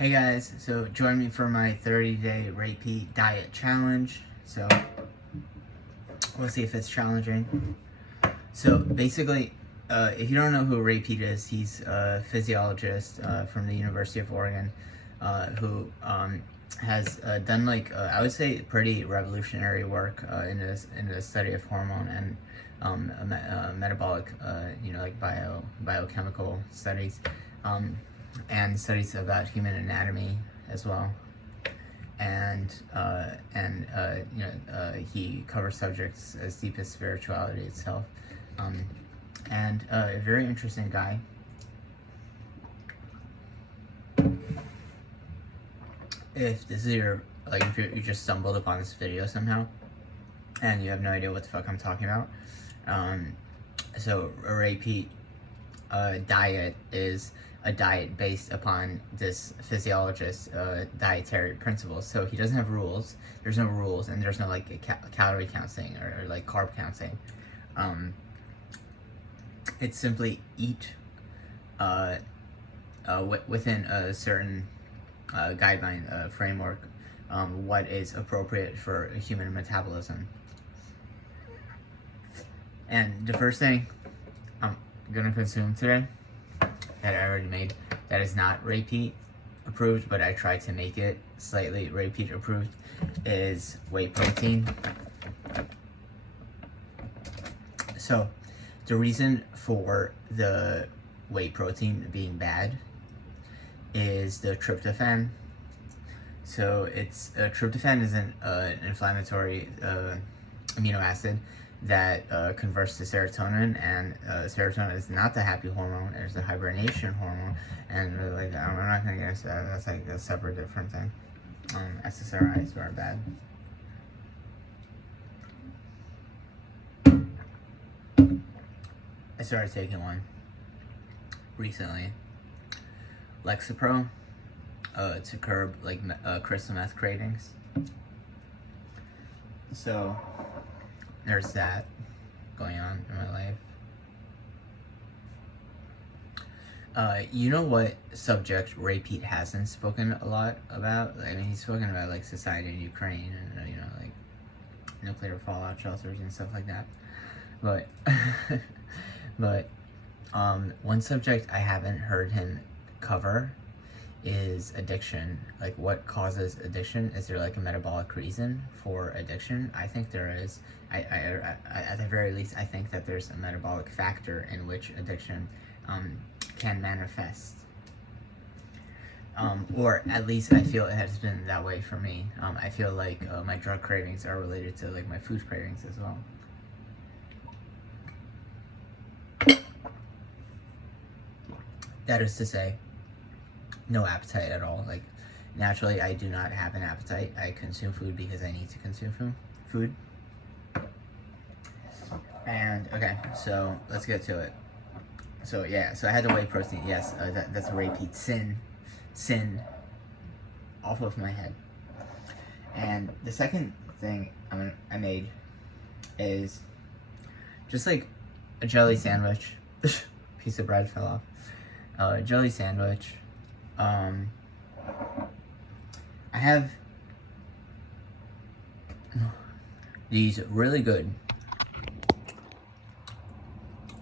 Hey guys, so join me for my 30-day repeat diet challenge. So we'll see if it's challenging. So basically, if you don't know who Ray Peat is, he's a physiologist from the University of Oregon who has done I would say pretty revolutionary work in the study of hormone and metabolic, biochemical studies. And studies about human anatomy as well. And he covers subjects as deep as spirituality itself. And a very interesting guy. If this is if you just stumbled upon this video somehow and you have no idea what the fuck I'm talking about, so a Ray Peat diet is a diet based upon this physiologist's dietary principles. So he doesn't have rules. There's no rules, and there's no calorie counting or carb counting. It's simply eat within a certain guideline framework what is appropriate for human metabolism. And the first thing I'm gonna consume today that I already made, that is not Ray Peat approved, but I tried to make it slightly Ray Peat approved, is whey protein. So the reason for the whey protein being bad is the tryptophan. So tryptophan is an inflammatory amino acid that converts to serotonin, and serotonin is not the happy hormone, it's the hibernation hormone, and I'm not gonna get into that, that's like a separate different thing. SSRIs are bad. I started taking one recently, Lexapro, to curb crystal meth cravings. So there's that going on in my life. You know what subject Ray Peat hasn't spoken a lot about? I mean, he's spoken about society in Ukraine and nuclear fallout shelters and stuff like that. But one subject I haven't heard him cover is addiction. Like, what causes addiction? Is there a metabolic reason for addiction? I think there is. I at the very least, I think that there's a metabolic factor in which addiction can manifest. Or at least I feel it has been that way for me. I feel like my drug cravings are related to my food cravings as well. That is to say, no appetite at all. Naturally, I do not have an appetite. I consume food because I need to consume food. And okay, so let's get to it. So yeah, so I had the whey protein. Yes, that's a Ray Peat sin off of my head. And the second thing I made is just a jelly sandwich. Piece of bread fell off. Jelly sandwich. I have these really good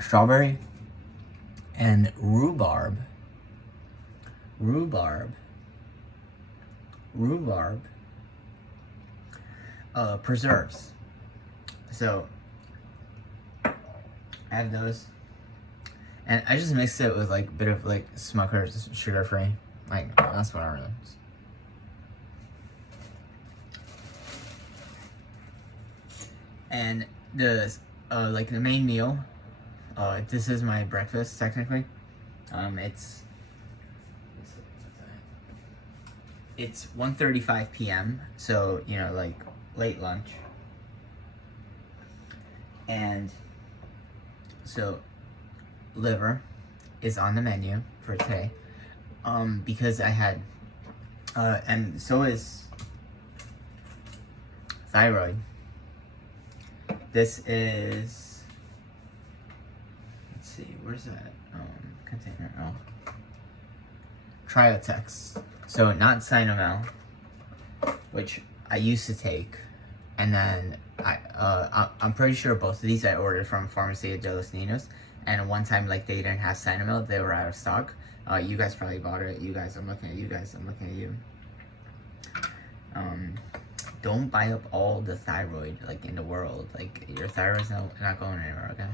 strawberry and rhubarb preserves. So I have those, and I just mixed it with a bit of Smucker's sugar free. That's what I really. And the main meal, this is my breakfast technically. It's 1:35 p.m. So late lunch. And so liver is on the menu for today. Because I had, and so is thyroid. This is, let's see, where's that container? Oh, Triotex. So not Cynomel, which I used to take, and then I'm pretty sure both of these I ordered from Farmacia de los Niños, and one time like they didn't have Cynomel, they were out of stock. You guys probably bought it. You guys, I'm looking at you guys. I'm looking at you. Don't buy up all the thyroid like in the world. Like your thyroid's not going anywhere. Okay.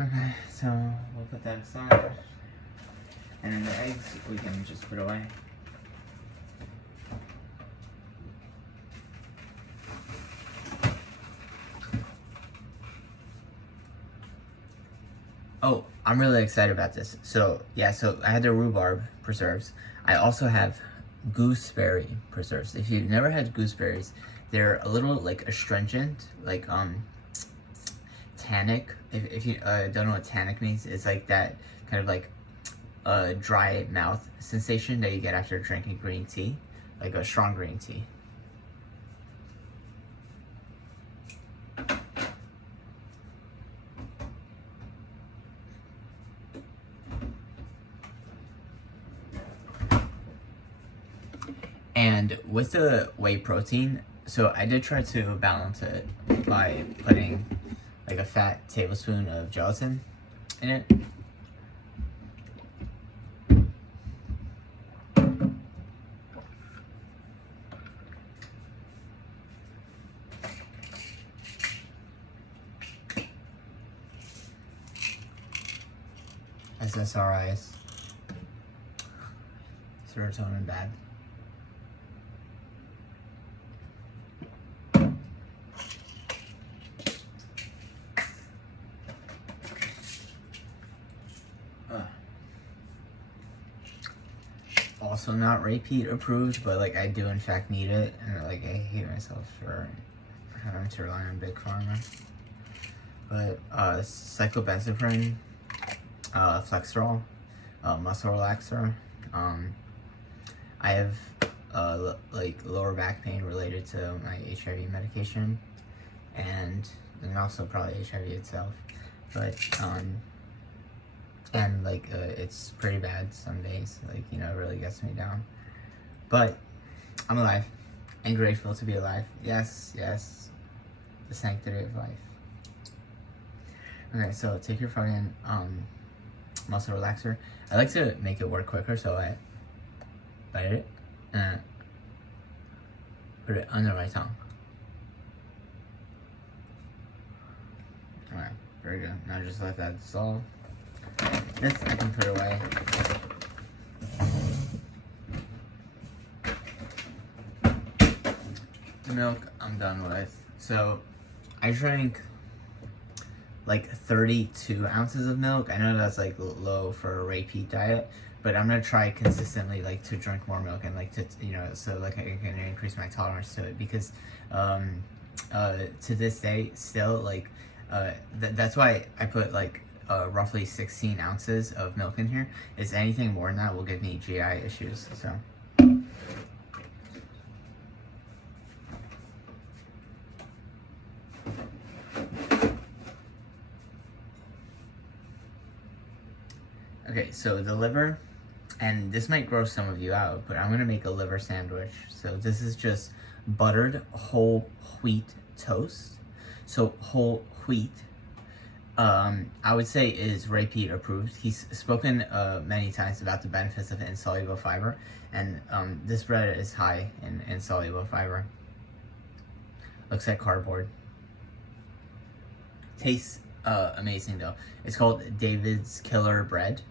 Okay, so we'll put that aside, and then the eggs we can just put away. Oh, I'm really excited about this. So yeah, so I had the rhubarb preserves. I also have gooseberry preserves. If you've never had gooseberries, they're a little like astringent, like tannic. If you don't know what tannic means, it's like that kind of like dry mouth sensation that you get after drinking green tea, like a strong green tea. And with the whey protein, so I did try to balance it by putting like a fat tablespoon of gelatin in it. SSRIs, serotonin bad. Also not repeat approved, but like I do in fact need it, and like I hate myself for having to rely on big pharma. But cyclobenzaprine, Flexerol, muscle relaxer. I have like lower back pain related to my HIV medication, and also probably HIV itself. But and like it's pretty bad some days, like you know, it really gets me down. But I'm alive and grateful to be alive. Yes, yes, the sanctity of life. Okay, so take your fucking muscle relaxer. I like to make it work quicker, so I bite it and put it under my tongue. Alright, very good. Now just let that dissolve. This I can put away. The milk I'm done with. So I drank like 32 ounces of milk. I know that's like low for a repeat diet, but I'm gonna try consistently like to drink more milk and like to, you know, so like I can increase my tolerance to it, because to this day still like that's why I put like roughly 16 ounces of milk in here. Is anything more than that will give me GI issues. So okay, so the liver, and this might gross some of you out, but I'm gonna make a liver sandwich. So this is just buttered whole wheat toast. So whole wheat, I would say is Ray Peat approved. He's spoken many times about the benefits of insoluble fiber, and this bread is high in insoluble fiber. Looks like cardboard. Tastes amazing though. It's called David's Killer Bread.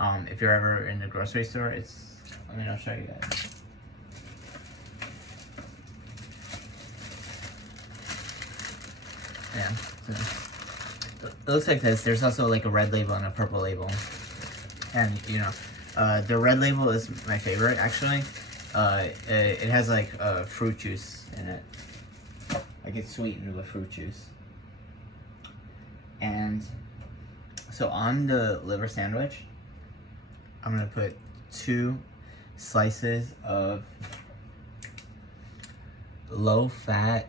If you're ever in the grocery store, it's, I mean, I'll show you guys. Yeah, so it looks like this. There's also like a red label and a purple label. And you know, the red label is my favorite actually. It has like fruit juice in it. Like it's sweetened with fruit juice. And so on the liver sandwich, I'm gonna put 2 slices of low-fat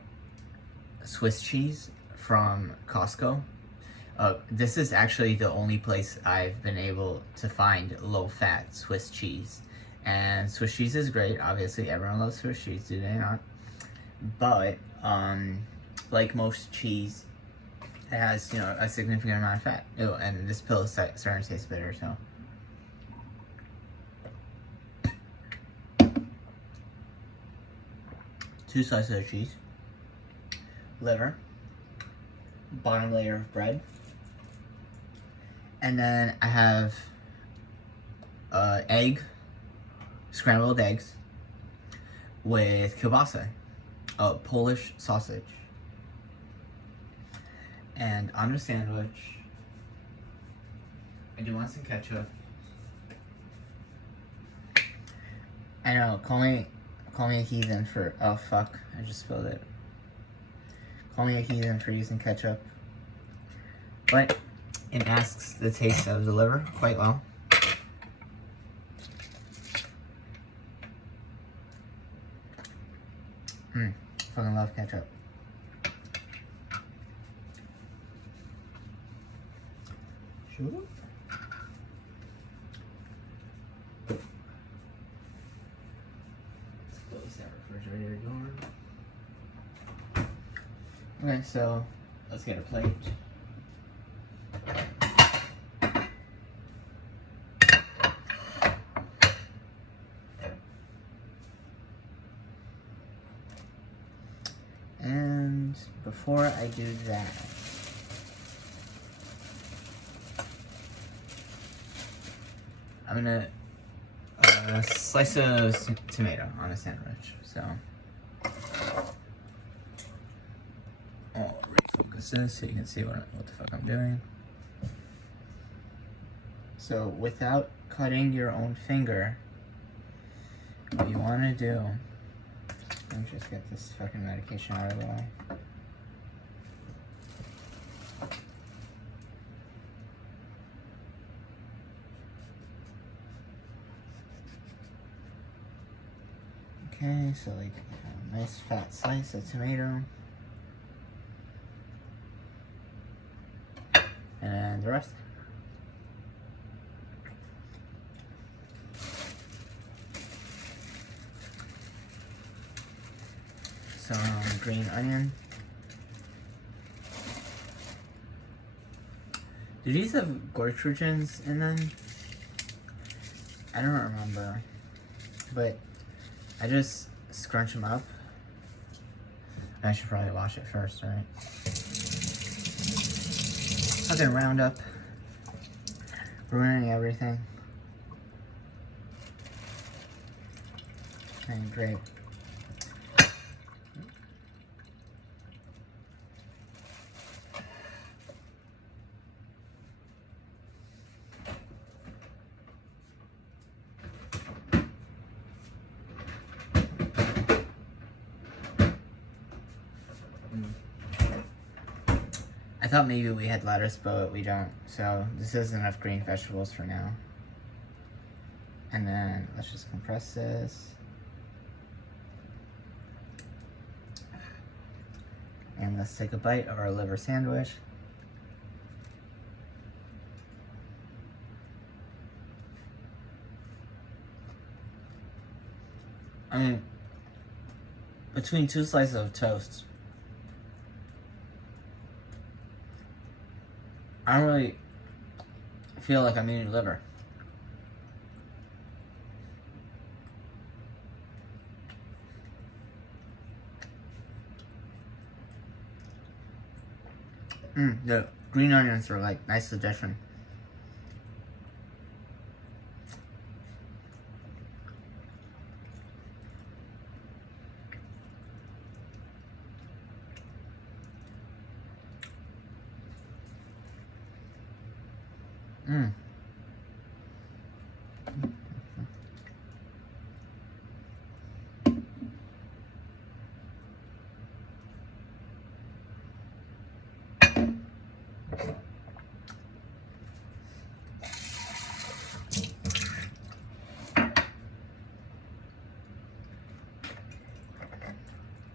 Swiss cheese from Costco. This is actually the only place I've been able to find low-fat Swiss cheese. And Swiss cheese is great. Obviously, everyone loves Swiss cheese, do they not? But, like most cheese, it has, a significant amount of fat. Ew, and this pill is starting to taste bitter, so. Two slices of cheese, liver, bottom layer of bread, and then I have scrambled eggs with kielbasa, Polish sausage. And on the sandwich, I do want some ketchup. I know, call me a heathen for, oh fuck, I just spilled it. Call me a heathen for using ketchup. But it masks the taste of the liver quite well. Fucking love ketchup. Sure. Close that refrigerator door. Okay, so let's get a plate. And before I do that, I'm gonna slice a tomato on a sandwich. So I'll refocus this so you can see what the fuck I'm doing. So without cutting your own finger, what you want to do, let me just get this fucking medication out of the way. Okay, so like a nice fat slice of tomato. And the rest. Some green onion. Do these have goitrogens in them? I don't remember, but I just scrunch them up. I should probably wash it first, right? Fucking Roundup. Ruining everything. Okay, great. I thought maybe we had lettuce, but we don't. So this is enough green vegetables for now. And then let's just compress this. And let's take a bite of our liver sandwich. I mean, between two slices of toast, I don't really feel like I'm eating liver. The green onions are like nice addition.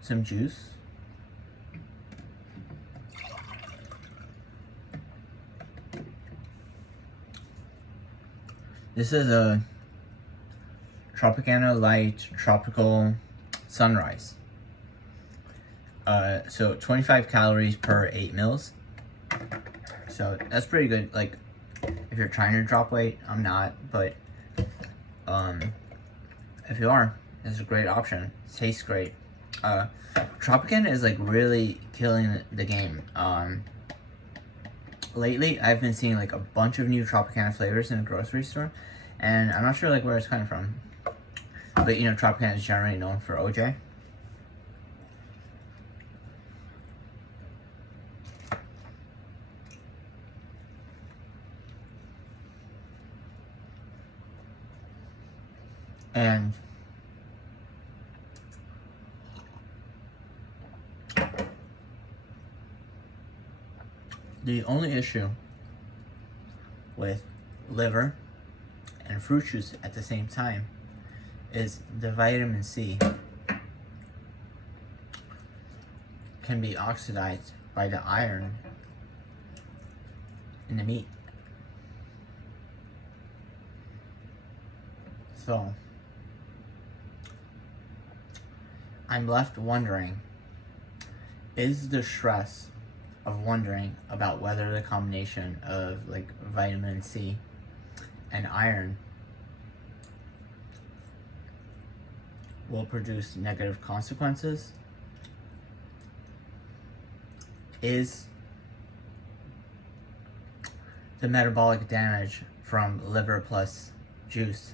Some juice. This is a Tropicana Light Tropical Sunrise. So 25 calories per 8 mils. So that's pretty good. Like, if you're trying to drop weight, I'm not, but if you are, it's a great option. It tastes great. Tropicana is like really killing the game. Lately, I've been seeing like a bunch of new Tropicana flavors in the grocery store, and I'm not sure like where it's coming from. But you know, Tropicana is generally known for OJ. And the only issue with liver and fruit juice at the same time is the vitamin C can be oxidized by the iron in the meat. So I'm left wondering, is the stress of wondering about whether the combination of like vitamin C and iron will produce negative consequences? Is the metabolic damage from liver plus juice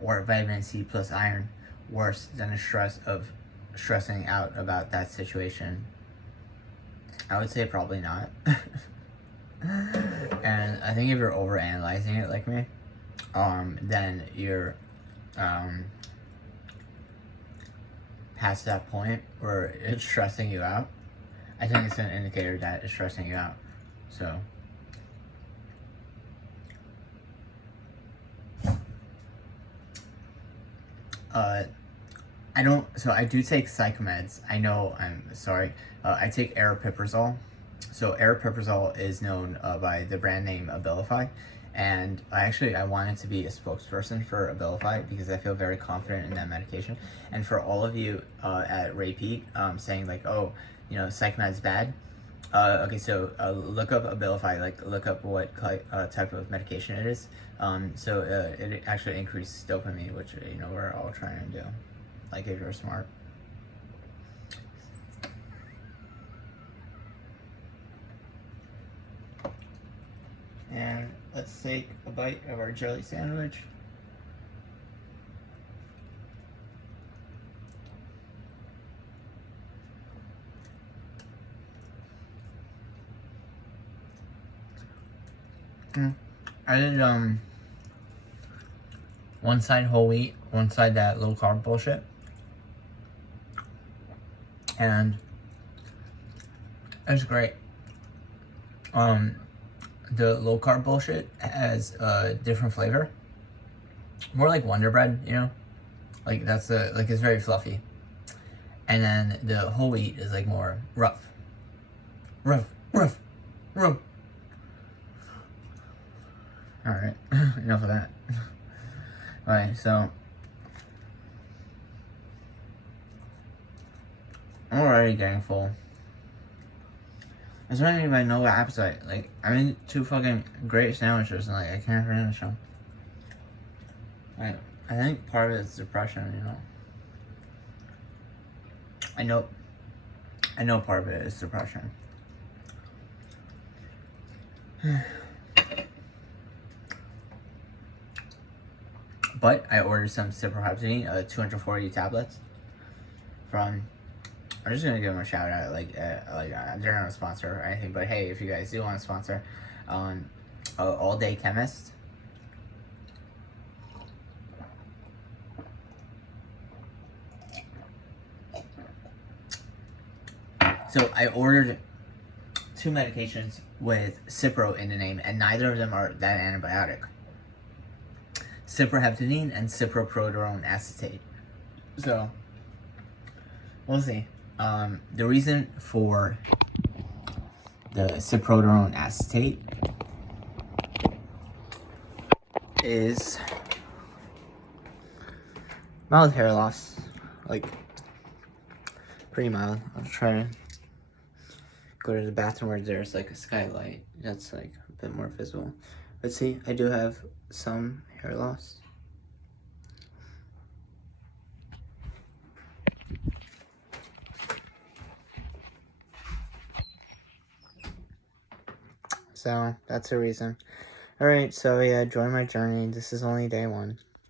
or vitamin C plus iron worse than the stress of stressing out about that situation? I would say probably not. And I think if you're overanalyzing it like me, then you're past that point where it's stressing you out. I think it's an indicator that it's stressing you out. So I do take psych meds. I know, I'm sorry. I take aripiprazole. So aripiprazole is known by the brand name Abilify. And I wanted to be a spokesperson for Abilify because I feel very confident in that medication. And for all of you at Repeat saying like, oh, you know, psych med's bad. Okay, so look up Abilify, like look up what type of medication it is. So it actually increases dopamine, which, you know, we're all trying to do, like if you're smart. And let's take a bite of our jelly sandwich. I did one side whole wheat, one side that low carb bullshit. And it's great. The low carb bullshit has a different flavor. More like Wonder Bread, you know? Like that's like it's very fluffy. And then the whole wheat is like more rough. Rough. Alright, enough of that. Alright, so I'm already getting full. I don't even know what appetite. Like, I made 2 fucking great sandwiches and like I can't finish them. I think part of it is depression, you know. I know part of it is depression. But I ordered some ciprofloxacin, 240 tablets from. I'm just gonna give them a shout out. Like they're not a sponsor or anything, but hey, if you guys do want to sponsor, All Day Chemist. So I ordered 2 medications with Cipro in the name, and neither of them are that antibiotic. Ciproheptadine and ciproproterone acetate. So we'll see. The reason for the ciproterone acetate is mild hair loss, like pretty mild. I'll try to go to the bathroom where there's like a skylight that's like a bit more visible. But see, I do have some hair loss. So that's the reason. Alright, so yeah, join my journey. This is only day 1.